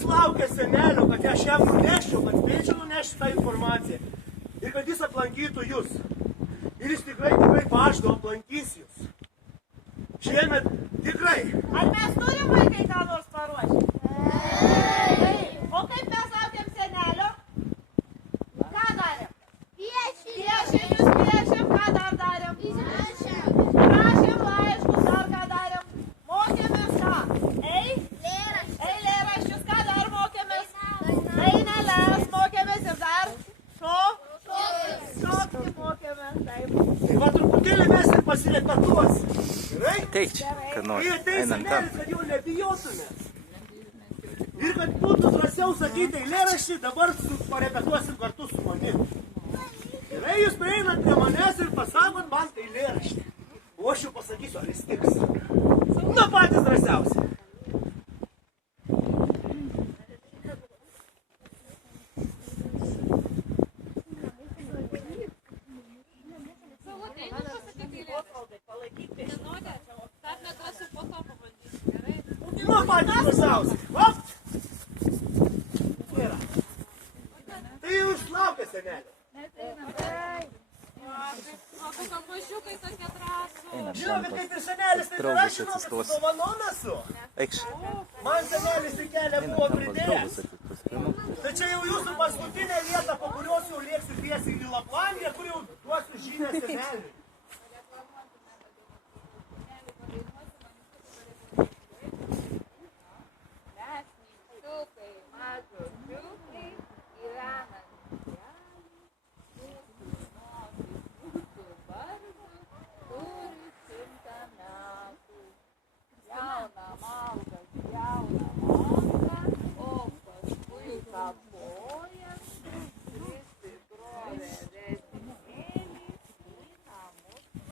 Senelis laukia senelio, kad aš jam nuneščiau, kad spėčiau nunešti tą informaciją. Ir kad jis aplankytų jūs. Ir jis tikrai pažadu aplankys jūs. Šiemet tikrai. Ar mes turim vaikai ką nors paruošti? O kaip mes laukiam senelio? Ką darėm? Piešėm, ką dar darėm? Rašėm laiškus, dar ką darėm? Mokėmės ką? Eilėraščius, ką dar mokėmės? Daineles mokėmės ir dar šokti mokėmės. Tai va truputėlį mes ir pasirepetuosim. Gerai? Teik čia, kad nori. Kai ateis senelis, kad jau nebijotumės. Ir kad būtų drąsiau sakyti eilėraštį, dabar parepetuosim kartu su manim. Gerai, jūs prieinat prie manęs ir pasakot man tai eilėraštį. O aš jau pasakysiu, ar jis tiks. Na patys drąsiausi. Na patys drąsiausi. Op! Yra. Tai jau išlaukia senelio. Žinokit, kaip ir senelis, tai ir aš žinau, kad su dovanom esu. Eikš. Man senelis į kelią buvo pridėjęs. Tai čia jau jūsų paskutinė vieta, po kurios jau lėksiu tiesiai į Laplandiją, kur jau duosiu žinią seneliui.